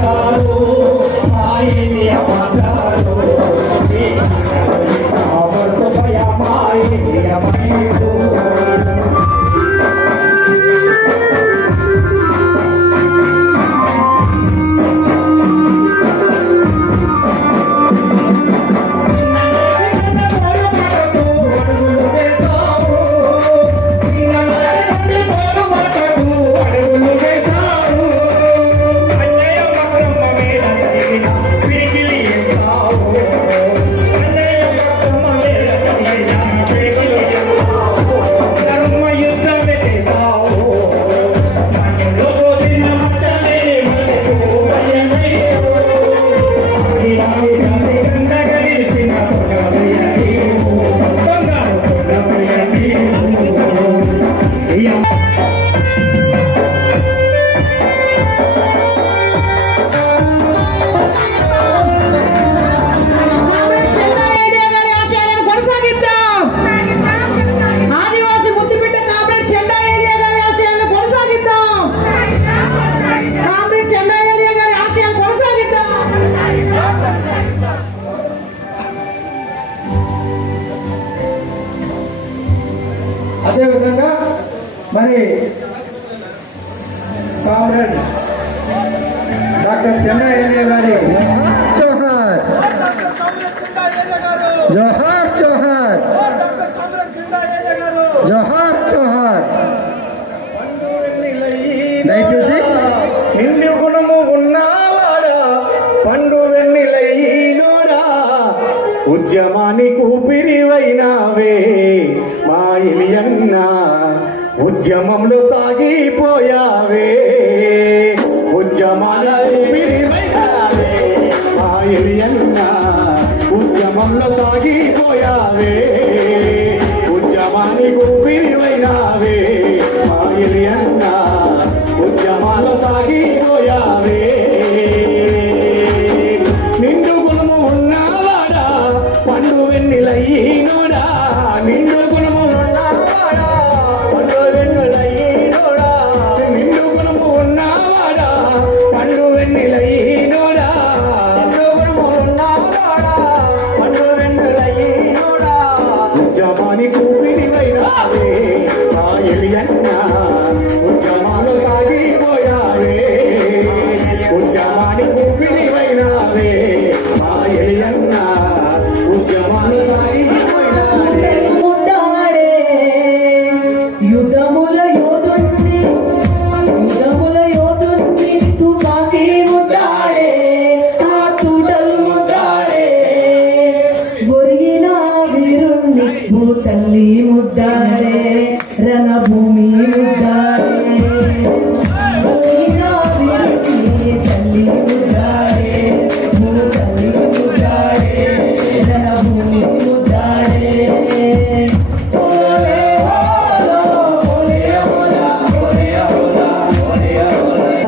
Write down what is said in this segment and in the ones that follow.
Oh,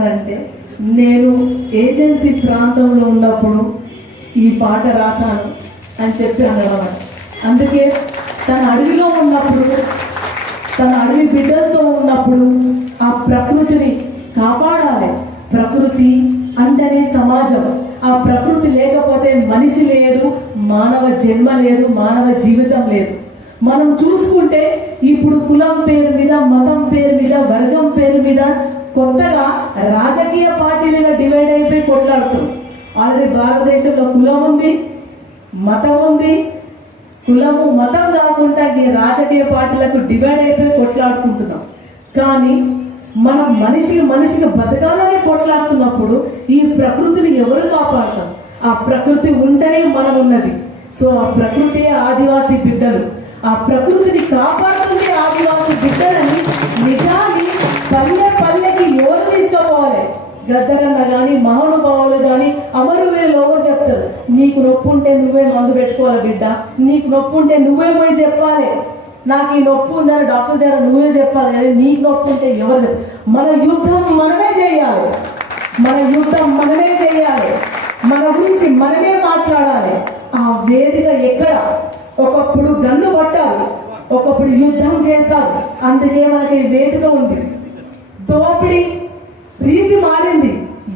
అంటే నేను agency ప్రాంతంలో ఉన్నప్పుడు ఈ పాట రాశాను అని చెప్పి అనమాట అందుకే తన అడవిలో ఉన్నప్పుడు తన అడవి బిడ్డలతో ఉన్నప్పుడు ఆ ప్రకృతిని కాపాడాలి. ప్రకృతి అంటేనే సమాజం. ఆ ప్రకృతి లేకపోతే మనిషి లేడు మానవ జన్మ లేదు మానవ జీవితం లేదు. మనం చూసుకుంటే ఇప్పుడు కులం పేరు మీద మతం పేరు మీద వర్గం పేరు మీద కొత్తగా రాజకీయ పార్టీలుగా డివైడ్ అయిపోయి కొట్లాడుతున్నాం. ఆల్రెడీ భారతదేశంలో కులం ఉంది మతం ఉంది కులము మతం కాకుండా ఈ రాజకీయ పార్టీలకు డివైడ్ అయిపోయి కొట్లాడుకుంటున్నాం. కానీ మనం మనిషి మనిషికి బతకాలని కొట్లాడుతున్నప్పుడు ఈ ప్రకృతిని ఎవరు కాపాడతాం ఆ ప్రకృతి ఉంటేనే మనం ఉన్నది సో ఆ ప్రకృతి ఆదివాసీ బిడ్డలు. ఆ ప్రకృతిని కాపాడుతుంది గద్దరన్న కానీ మహానుభావులు కానీ అమరువీరులు ఎవరు చెప్తారు. నీకు నొప్పి ఉంటే నువ్వే మందు పెట్టుకోవాలి బిడ్డ. నీకు నొప్పి ఉంటే నువ్వే పోయి చెప్పాలి. నాకు ఈ నొప్పి ఉందని డాక్టర్ దగ్గర నువ్వే చెప్పాలి. కానీ నీకు నొప్పి ఉంటే ఎవరు మన యుద్ధం మనమే చేయాలి. మన యుద్ధం మనమే చేయాలి. మన గురించి మనమే మాట్లాడాలి. ఆ వేదిక ఎక్కడ? ఒకప్పుడు గన్ను పట్టాలి. ఒకప్పుడు యుద్ధం చేస్తారు. అందుకే మనకి వేదిక ఉంది. దోపిడీ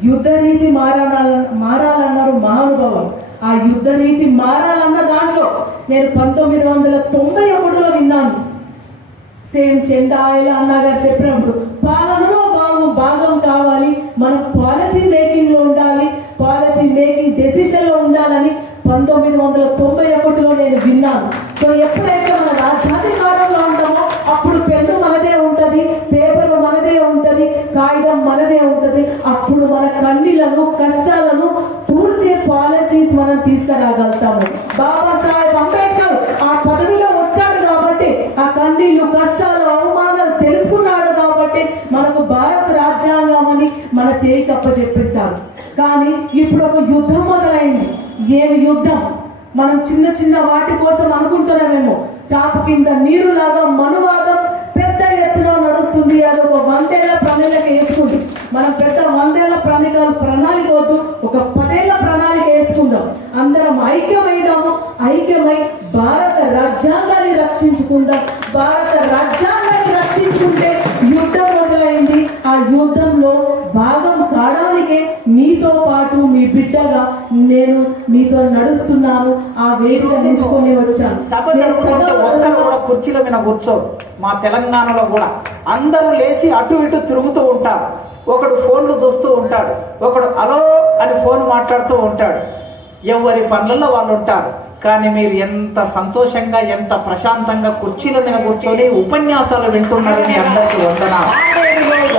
యుద్ధ రీతి మారాల మారాలన్నారు మహానుభావం ఆ యుద్ధ రీతి మారాలన్న దాంట్లో నేను పంతొమ్మిది వందల తొంభై ఒకటిలో విన్నాను. సేమ్ చెండాయిల అన్నగారు చెప్పినప్పుడు పాలనలో భాగం భాగం కావాలి మనం పాలసీ మేకింగ్లో ఉండాలి పాలసీ మేకింగ్ డెసిషన్లో ఉండాలని పంతొమ్మిది వందల తొంభై ఒకటిలో నేను విన్నాను. సో ఎప్పుడైతే కష్టాలను తూర్చే పాలసీస్ మనం తీసుకురాగలుగుతాము. బాబా సాహెబ్ అంబేద్కర్ ఆ పదవిలో వచ్చాడు కాబట్టి ఆ కన్నీళ్ళు కష్టాలు అవమానాలు తెలుసుకున్నాడు కాబట్టి మనకు భారత రాజ్యాంగం అని మన చేయి తప్ప చెప్పించారు. కానీ ఇప్పుడు ఒక యుద్ధం మొదలైంది. ఏమి యుద్ధం? మనం చిన్న చిన్న వాటి కోసం అనుకుంటున్నామేమో. చాప కింద నీరులాగా మనువాదం పెద్ద ఎత్తున నడుస్తుంది. అది ఒక వందేళ్ళ ప్రణాళిక వేసుకుంది. మనం పెద్ద వందేళ్ళ ప్రణాళిక ప్రణాళిక వద్దు ఒక పదేళ్ళ ప్రణాళిక వేసుకుందాం. అందరం ఐక్యమైదాము ఐక్యమై భారత రాజ్యాంగాన్ని రక్షించుకుందాం. భారత రాజ్యాంగాన్ని రక్షించుకుంటే యుద్ధం మొదలైంది. ఆ యుద్ధంలో భాగం కావడానికే మీతో పాటు మీ బిడ్డగా నేను మీతో నడుస్తున్నాను. ఆ వేదిక ఎంచుకొని వచ్చాను. సభ జరుగుతుంటే ఒక్కరు కూడా కుర్చీల మీద కూర్చోరు. మా తెలంగాణలో కూడా. అందరూ లేచి అటు ఇటు తిరుగుతూ ఉంటారు. ఒకడు ఫోన్లు చూస్తూ ఉంటాడు. ఒకడు అలో అని ఫోన్ మాట్లాడుతూ ఉంటాడు. ఎవరి పనులలో వాళ్ళు ఉంటారు. కానీ మీరు ఎంత సంతోషంగా ఎంత ప్రశాంతంగా కుర్చీల మీద కూర్చొని ఉపన్యాసాలు వింటున్నారు మీ అందరికీ వందన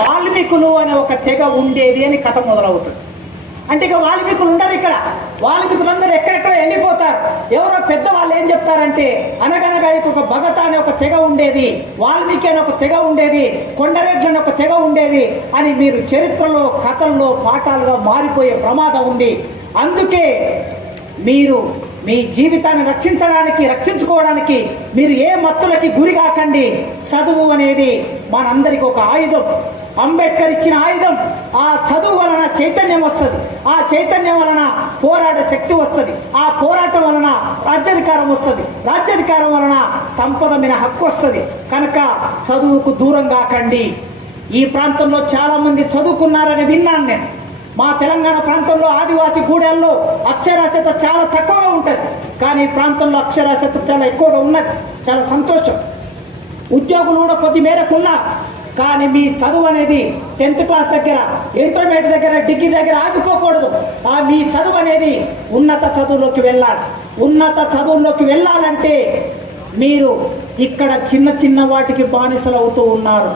వాల్మీకులు అనే ఒక తెగ ఉండేది అని కథ మొదలవుతుంది. అంటే ఇక వాల్మీకులు ఉండరు ఇక్కడ. వాల్మీకులందరూ ఎక్కడెక్కడ వెళ్ళిపోతారు. ఎవరో పెద్ద వాళ్ళు ఏం చెప్తారంటే అనగనగా ఇక ఒక భగత అనే ఒక తెగ ఉండేది వాల్మీకి అనే ఒక తెగ ఉండేది కొండరెడ్డి అనే ఒక తెగ ఉండేది అని మీరు చరిత్రలో కథల్లో పాఠాలుగా మారిపోయే ప్రమాదం ఉంది. అందుకే మీరు మీ జీవితాన్ని రక్షించడానికి రక్షించుకోవడానికి మీరు ఏ మత్తులకి గురి కాకండి. చదువు అనేది మనందరికి ఒక ఆయుధం. అంబేద్కర్ ఇచ్చిన ఆయుధం ఆ చదువు వలన చైతన్యం వస్తుంది. ఆ చైతన్యం వలన పోరాడే శక్తి వస్తుంది. ఆ పోరాటం వలన రాజ్యాధికారం వస్తుంది. రాజ్యాధికారం వలన సంపద మీద హక్కు వస్తుంది. కనుక చదువుకు దూరం కాకండి. ఈ ప్రాంతంలో చాలామంది చదువుకున్నారని విన్నాను నేను. మా తెలంగాణ ప్రాంతంలో ఆదివాసీ గూడెల్లో అక్షరాస్యత చాలా తక్కువగా ఉంటుంది. కానీ ఈ ప్రాంతంలో అక్షరాస్యత చాలా ఎక్కువగా ఉన్నది. చాలా సంతోషం. ఉద్యోగులు కూడా కొద్ది మేరకు ఉన్నారు. కానీ మీ చదువు అనేది టెన్త్ క్లాస్ దగ్గర ఇంటర్మీడియట్ దగ్గర డిగ్రీ దగ్గర ఆగిపోకూడదు. ఆ మీ చదువు అనేది ఉన్నత చదువులోకి వెళ్ళాలి. ఉన్నత చదువుల్లోకి వెళ్ళాలంటే మీరు ఇక్కడ చిన్న చిన్న వాటికి బానిసలు అవుతూ ఉన్నారు.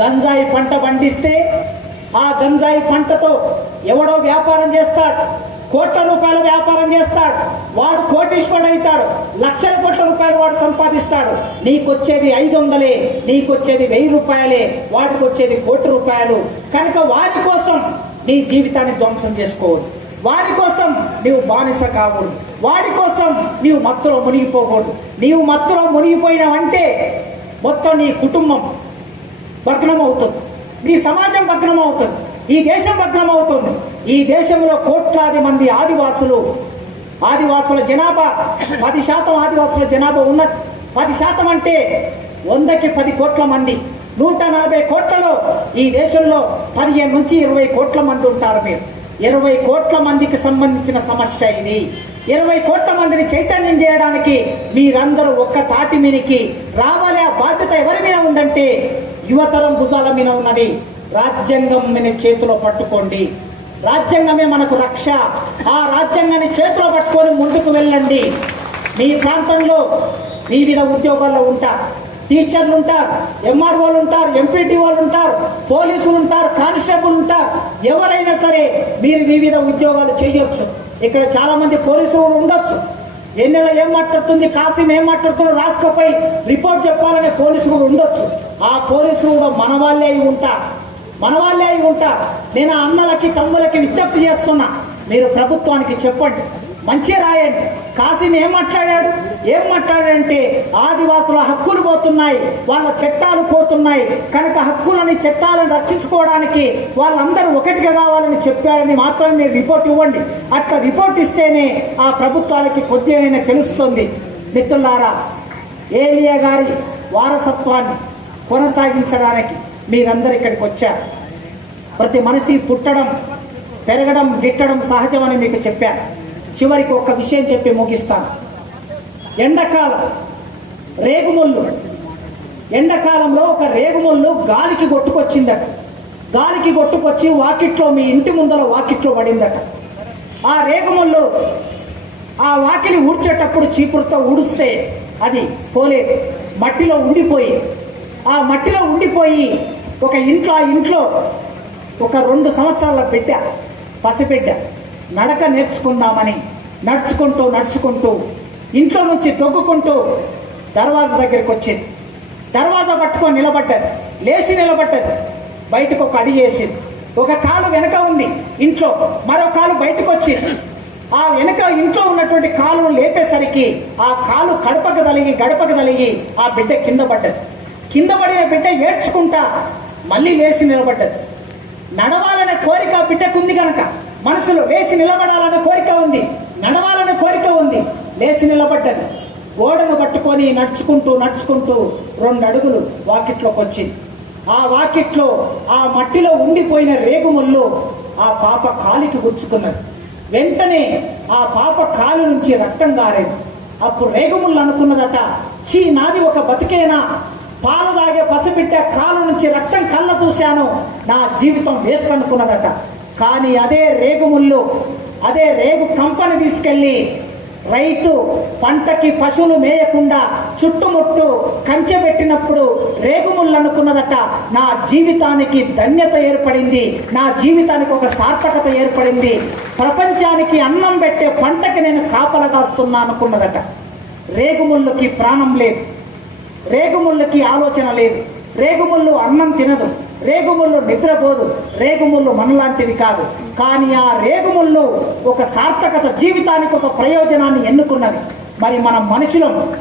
గంజాయి పంట పండిస్తే ఆ గంజాయి పంటతో ఎవడో వ్యాపారం చేస్తాడు. కోట్ల రూపాయల వ్యాపారం చేస్తాడు. వాడు కోటీశ్వరుడు అవుతాడు లక్షల కోట్ల రూపాయలు వాడు సంపాదిస్తాడు. నీకొచ్చేది ఐదు వందలే నీకొచ్చేది వెయ్యి రూపాయలే వాడికి వచ్చేది కోటి రూపాయలు. కనుక వారి కోసం నీ జీవితాన్ని ధ్వంసం చేసుకోవద్దు. వారి కోసం నీవు బానిస కాకూడదు. వాడి కోసం నీవు మత్తులో మునిగిపోకూడదు. నీవు మత్తులో మునిగిపోయినావంటే మొత్తం నీ కుటుంబం భగ్నం అవుతుంది నీ సమాజం భగ్నం అవుతుంది ఈ దేశం భగ్నం అవుతుంది ఈ దేశంలో కోట్లాది మంది ఆదివాసులు ఆదివాసుల జనాభా పది శాతం ఆదివాసుల జనాభా ఉన్న పది శాతం అంటే వందకి పది కోట్ల మంది. నూట నలభై కోట్లలో ఈ దేశంలో పదిహేను నుంచి ఇరవై కోట్ల మంది ఉంటారు మీరు. ఇరవై కోట్ల మందికి సంబంధించిన సమస్య ఇది. ఇరవై కోట్ల మందిని చైతన్యం చేయడానికి మీరందరూ ఒక్క తాటి మీనికి రావాలి. ఆ బాధ్యత ఎవరి మీద ఉందంటే యువతరం భుజాల మీద ఉన్నది. రాజ్యాంగం మీద చేతిలో పట్టుకోండి. రాజ్యాంగమే మనకు రక్ష. ఆ రాజ్యాంగాన్ని చేతిలో పట్టుకొని ముందుకు వెళ్ళండి. మీ ప్రాంతంలో వివిధ ఉద్యోగాల్లో ఉంటారు. టీచర్లు ఉంటారు ఎంఆర్ఓలు ఉంటారు ఎంపీటీ వాళ్ళు ఉంటారు పోలీసులు ఉంటారు కానిస్టేబుల్ ఉంటారు. ఎవరైనా సరే మీరు వివిధ ఉద్యోగాలు చేయొచ్చు. ఇక్కడ చాలామంది పోలీసులు కూడా ఉండొచ్చు. ఎన్నెల ఏం మాట్లాడుతుంది కాసిం ఏం మాట్లాడుతుందో రాసుకపోయి రిపోర్ట్ చెప్పాలనే పోలీసు కూడా ఉండొచ్చు. ఆ పోలీసులు కూడా మన వాళ్ళే ఉంటారు. మన వాళ్ళే అయి ఉంటారు. నేను అన్నలకి తమ్ములకి విజ్ఞప్తి చేస్తున్నా. మీరు ప్రభుత్వానికి చెప్పండి. మంచి రాయండి. కాసిని ఏం మాట్లాడాడు? ఏం మాట్లాడాడంటే ఆదివాసుల హక్కులు పోతున్నాయి వాళ్ళ చట్టాలు పోతున్నాయి. కనుక హక్కులని చట్టాలను రక్షించుకోవడానికి వాళ్ళందరూ ఒకటిగా కావాలని చెప్పాడని మాత్రమే మీరు రిపోర్ట్ ఇవ్వండి. అట్లా రిపోర్ట్ ఇస్తేనే ఆ ప్రభుత్వాలకి కొద్దిగా తెలుస్తుంది. మిత్రులారా ఏలియా గారి వారసత్వాన్ని కొనసాగించడానికి మీరందరూ ఇక్కడికి వచ్చారు. ప్రతి మనిషి పుట్టడం పెరగడం గిట్టడం సహజమని మీకు చెప్పాను. చివరికి ఒక్క విషయం చెప్పి ముగిస్తాను. ఎండాకాలం రేగుముళ్ళు. ఎండాకాలంలో ఒక రేగుముళ్ళు గాలికి కొట్టుకొచ్చిందట. గాలికి కొట్టుకొచ్చి వాకిట్లో మీ ఇంటి ముందర వాకిట్లో పడిందట. ఆ రేగుముళ్ళు ఆ వాకిలి ఊడ్చేటప్పుడు చీపురుతో ఊడిస్తే అది పోలేదు. మట్టిలో ఉండిపోయి ఆ మట్టిలో ఉండిపోయి ఒక ఇంట్లో ఆ ఇంట్లో ఒక రెండు సంవత్సరాల బిడ్డ పసిబిడ్డ నడక నేర్చుకుందామని నడుచుకుంటూ నడుచుకుంటూ ఇంట్లో నుంచి తొక్కుకుంటూ దర్వాజా దగ్గరికి వచ్చింది. దర్వాజా పట్టుకొని నిలబడ్డది లేచి నిలబడ్డది బయటకు ఒక అడి వేసింది. ఒక కాలు వెనక ఉంది ఇంట్లో. మరో కాలు బయటకు వచ్చింది. ఆ వెనక ఇంట్లో ఉన్నటువంటి కాలును లేపేసరికి ఆ కాలు కడపకు తలిగి గడపకు తలిగి ఆ బిడ్డ కింద పడ్డది. కింద పడిన బిడ్డ ఏడ్చుకుంటా మళ్ళీ లేచి నిలబడ్డది. నడవాలనే కోరిక బిడ్డకుంది కనుక మనసులో వేసి నిలబడాలనే కోరిక ఉంది. నడవాలనే కోరిక ఉంది. లేచి నిలబడ్డది. గోడను పట్టుకొని నడుచుకుంటూ నడుచుకుంటూ రెండు అడుగులు వాకిట్లోకి వచ్చింది. ఆ వాకిట్లో ఆ మట్టిలో ఉండిపోయిన రేగుముళ్ళు ఆ పాప కాలికి గుచ్చుకున్నది. వెంటనే ఆ పాప కాలు నుంచి రక్తం గారేది. అప్పుడు రేగుముళ్ళు అనుకున్నదట చీ నాది ఒక బతికేనా? పాలు తాగే పసిబిడ్డ కాలు నుంచి రక్తం కళ్ళ చూశాను. నా జీవితం వేస్ట్ అనుకున్నదట. కానీ అదే రేగుముళ్ళు అదే రేగు కంపని తీసుకెళ్ళి రైతు పంటకి పశువులు మేయకుండా చుట్టుముట్టు కంచె పెట్టినప్పుడు రేగుముళ్ళు అనుకున్నదట. నా జీవితానికి ధన్యత ఏర్పడింది. నా జీవితానికి ఒక సార్థకత ఏర్పడింది. ప్రపంచానికి అన్నం పెట్టే పంటకి నేను కాపలగాస్తున్నా అనుకున్నదట. రేగుముళ్ళకి ప్రాణం లేదు. రేగుముళ్ళకి ఆలోచన లేదు. రేగుముళ్ళు అన్నం తినదు. రేగుముళ్ళు నిద్రపోదు. రేగుముళ్ళు మనలాంటివి కాదు. కానీ ఆ రేగుముళ్ళు ఒక సార్థకత జీవితానికి ఒక ప్రయోజనాన్ని ఎన్నుకున్నది. మరి మనం మనుషులం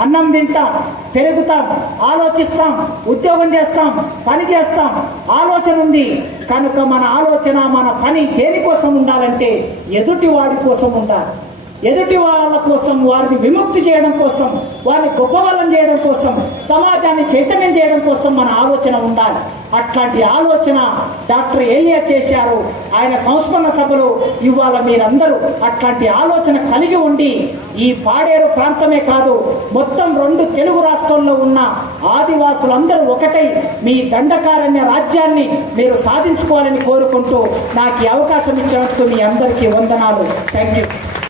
అన్నం తింటాం పెరుగుతాం ఆలోచిస్తాం ఉద్యోగం చేస్తాం పని చేస్తాం. ఆలోచన ఉంది. కనుక మన ఆలోచన మన పని దేనికోసం ఉండాలంటే ఎదుటి వాడి కోసం ఉండాలి. ఎదుటి వాళ్ళ కోసం వారిని విముక్తి చేయడం కోసం వారిని గొప్పవలం చేయడం కోసం సమాజాన్ని చైతన్యం చేయడం కోసం మన ఆలోచన ఉండాలి. అట్లాంటి ఆలోచన డాక్టర్ ఏలియా చేశారు. ఆయన సంస్మరణ సభలో ఇవాళ మీరందరూ అట్లాంటి ఆలోచన కలిగి ఉండి ఈ పాడేరు ప్రాంతమే కాదు మొత్తం రెండు తెలుగు రాష్ట్రంలో ఉన్న ఆదివాసులందరూ ఒకటై మీ దండకారణ్య రాజ్యాన్ని మీరు సాధించుకోవాలని కోరుకుంటూ నాకు ఈ అవకాశం ఇచ్చినందుకు మీ అందరికీ వందనాలు. Thank you